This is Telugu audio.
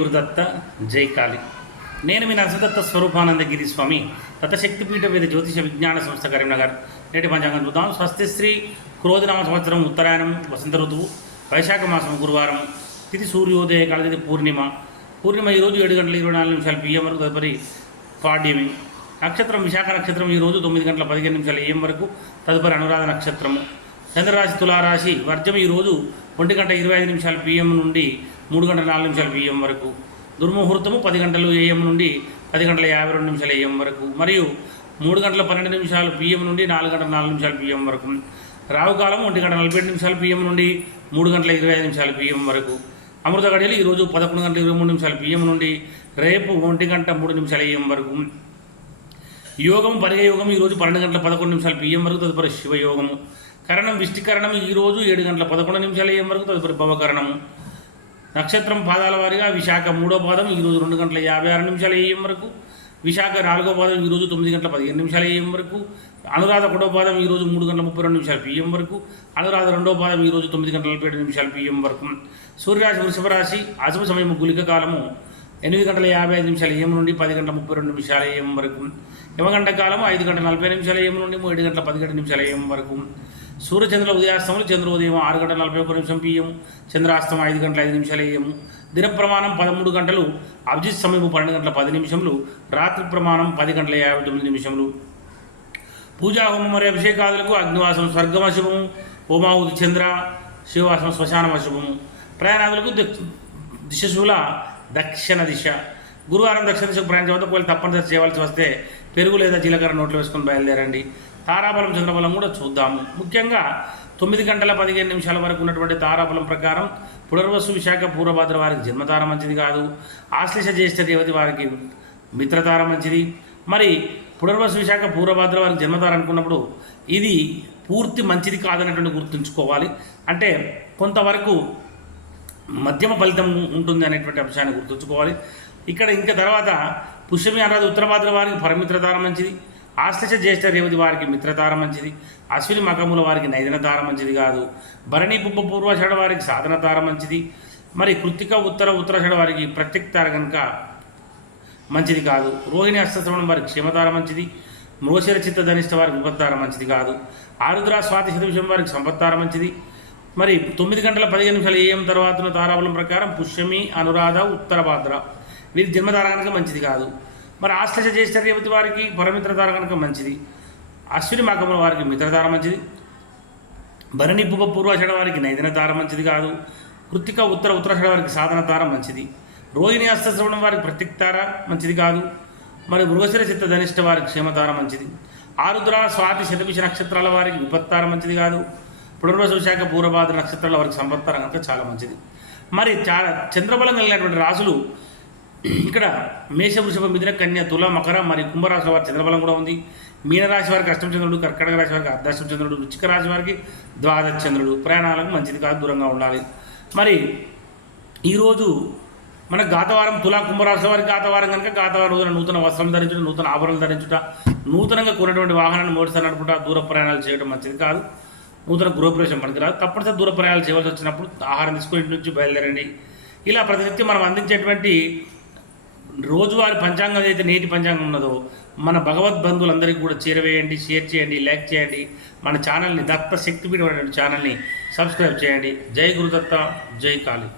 గురుదత్త జై కాళి. నేను మీ నరసదత్త స్వరూపానందగిరి స్వామి దత్తశక్తిపీఠ వేద జ్యోతిష విజ్ఞాన సంస్థ కరీంనగర్. నేటి పంచాంగం చూద్దాం. స్వస్తిశ్రీ క్రోధనామ సంవత్సరం ఉత్తరాయణం వసంత ఋతువు వైశాఖ మాసం గురువారం తిథి సూర్యోదయ కాల పూర్ణిమ. పూర్ణిమ ఈరోజు ఏడు గంటల ఇరవై నాలుగు నిమిషాలు పిఎం వరకు తదుపరి పాడ్యమి. నక్షత్రం విశాఖ నక్షత్రం ఈరోజు తొమ్మిది గంటల పదిహేను నిమిషాలు ఏఎం వరకు తదుపరి అనురాధ నక్షత్రము. చంద్రరాశి తులారాశి వర్జం ఈరోజు ఒంటి గంట ఇరవై ఐదు నిమిషాలు పిఎం నుండి మూడు గంటల నాలుగు నిమిషాలు పిఎం వరకు దుర్ముహూర్తము పది గంటలు ఏఎం నుండి పది గంటల యాభై రెండు నిమిషాలు ఏఎం వరకు మరియు మూడు గంటల పన్నెండు నిమిషాలు పిఎం నుండి నాలుగు గంటల నాలుగు నిమిషాలు పిఎం వరకు రావుకాలం ఒంటి గంట నలభై ఏడు నిమిషాలు పిఎం నుండి మూడు గంటల ఇరవై ఐదు నిమిషాలు పిఎం వరకు అమృత గడియలు ఈరోజు పదకొండు గంటల ఇరవై మూడు నిమిషాలు పిఎం నుండి రేపు ఒంటి గంట మూడు నిమిషాలు ఏఎం వరకు. యోగం పరిగ యోగం ఈరోజు పన్నెండు గంటల పదకొండు నిమిషాలు పిఎం వరకు తదుపరి శివయోగము కరణం విష్టికరణం ఈరోజు ఏడు గంటల పదకొండు నిమిషాలు ఏఎం వరకు తదుపరి భవకరణము నక్షత్రం పాదాల వారిగా విశాఖ మూడో పాదం ఈరోజు రెండు గంటల యాభై ఆరు నిమిషాల ఏఎం వరకు. విశాఖ నాలుగో పాదం ఈరోజు తొమ్మిది గంటల పదిహేను నిమిషాల ఏఎం వరకు. అనురాధ ఒకటో పాదం ఈరోజు మూడు గంటల ముప్పై రెండు నిమిషాలు పిఎం వరకు. అనురాధ రెండో పాదం ఈరోజు తొమ్మిది గంటల నలభై ఏడు నిమిషాలు పిఎం వరకు. సూర్యరాశి వృషభ రాశి అశుభ సమయం గులిక కాలము. ఎనిమిది గంటల యాభై ఐదు నిమిషాల ఏం నుండి పది గంటల ముప్పై రెండు నిమిషాల ఏం వరకు యమగంట కాలం ఐదు గంటల నలభై నిమిషాల ఏం నుండి ఏడు గంటల పదిహేడు నిమిషాల ఏం వరకు. సూర్యచంద్ర ఉదయాస్తములు చంద్రోదయం ఆరు గంటల నలభై ఒక్క నిమిషం పిఎం చంద్రాస్తం ఐదు గంటల ఐదు నిమిషాల ఏం. దిన ప్రమాణం పదమూడు గంటలు అభిజిత్ సమయం పన్నెండు గంటల పది నిమిషములు రాత్రి ప్రమాణం పది గంటల యాభై తొమ్మిది నిమిషములు. పూజా హోమం మరియు అభిషేకాదులకు అగ్నివాసం స్వర్గమశుభము హోమావుతి చంద్ర శివవాసం శ్మశానమశుభము ప్రయాణాదులకు దిక్- దిశశూల దక్షిణ దిశ. గురువారం దక్షిణ దిశకు ప్రయాణించే వద్ద ఒకవేళ తప్పనిసరి చేయవలసి వస్తే పెరుగు లేదా జీలకర్ర నోట్లో వేసుకొని బయలుదేరండి. తారాబలం చంద్రబలం కూడా చూద్దాము. ముఖ్యంగా తొమ్మిది గంటల పదిహేను నిమిషాల వరకు ఉన్నటువంటి తారాబలం ప్రకారం పునర్వసు విశాఖ పూర్వభద్ర వారికి జన్మతార మంచిది కాదు. ఆశ్లేష జ్యేష్ఠ దేవతి వారికి మిత్రతార మంచిది. మరి పునర్వసు విశాఖ పూర్వభద్ర వారికి జన్మతార అనుకున్నప్పుడు ఇది పూర్తి మంచిది కాదన్నటువంటి గుర్తుంచుకోవాలి. అంటే కొంతవరకు మధ్యమ ఫలితం ఉంటుంది అనేటువంటి అంశాన్ని గుర్తుంచుకోవాలి. ఇక్కడ ఇంకా తర్వాత పుష్యమి అన్నది ఉత్తరభాద్ర వారికి పరమిత్రతార మంచిది. ఆశ్లేష జ్యేష్ఠ రేవతి వారికి మిత్రతార మంచిది. అశ్విని మకముల వారికి నైదనతార మంచిది కాదు. భరణి పుబ్బ పూర్వషడ వారికి సాధన తార మంచిది. మరి కృత్తిక ఉత్తర ఉత్తరషడ వారికి ప్రత్యక్తార కనుక మంచిది కాదు. రోహిణి అష్టశ్రవణం వారికి క్షేమతార మంచిది. మృగశిర చిత్త ధనిష్ట వారికి విపత్తార మంచిది కాదు. ఆరుద్ర స్వాతి శతవిషయం వారికి సంపత్తార మంచిది. మరి తొమ్మిది గంటల పదిహేను నిమిషాలు ఏఎం తర్వాత తారాబలం ప్రకారం పుష్యమి అనురాధ ఉత్తరభాద్ర. వీరి జన్మధార కనుక మంచిది కాదు. మరి ఆశ్లేష జ్యేష్ఠ రేవతి వారికి పరమిత్రధార కనుక మంచిది. అశ్విని మకముల వారికి మిత్రతార మంచిది. భరణి పూర్వ పూర్వాషడ వారికి నైదన తార మంచిది కాదు. కృత్తిక ఉత్తర ఉత్తరాషడ వారికి సాధన తార మంచిది. రోహిణి హస్తశ్రవణం వారికి ప్రత్యక్ తార మంచిది కాదు. మరి మృగశిర చిత్త ధనిష్ట వారికి క్షేమతార మంచిది. ఆరుద్ర స్వాతి శతభిష నక్షత్రాల వారికి విపత్తార మంచిది కాదు. పునర్వస విశాఖ పూర్వభాద్ర నక్షత్రాల వారికి సంపత్తార అంతా చాలా మంచిది. మరి చాలా చంద్రబలం కలిగినటువంటి రాసులు ఇక్కడ మేష వృషభ మిథున కన్య తుల మకర మరియు కుంభరాశి వారి చంద్రబలం కూడా ఉంది. మీనరాశి వారికి అష్టమ చంద్రుడు కర్కటక రాశి వారికి అర్ధాష్టమ చంద్రుడు వృచ్చిక రాశి వారికి ద్వాదశ చంద్రుడు. ప్రయాణాలకు మంచిది కాదు దూరంగా ఉండాలి. మరి ఈరోజు మన గాతవారం తులా కుంభరాశి వారికి గాతవారం కనుక గాతవారం రోజున నూతన వస్త్రం ధరించుట నూతన ఆభరణలు ధరించుట నూతనంగా కొన్నటువంటి వాహనాన్ని మోటార్ నడుపుట దూర ప్రయాణాలు చేయడం మంచిది కాదు. నూతన గృహప్రవేశం పనికిరాదు తప్పనిసరి దూర ప్రయాణాలు చేయవలసి వచ్చినప్పుడు ఆహారం తీసుకుని ఇంటి నుంచి బయలుదేరండి. ఇలా ప్రతినిత్యం మనం అందించేటువంటి రోజువారి పంచాంగం ఏదైతే నేటి పంచాంగం ఉన్నదో మన భగవద్ బంధువులందరికీ కూడా చేరవేయండి షేర్ చేయండి లైక్ చేయండి మన ఛానల్ని దత్త శక్తిపీఠమైన ఛానల్ని సబ్స్క్రైబ్ చేయండి. జై గురుదత్త జై కాళీ.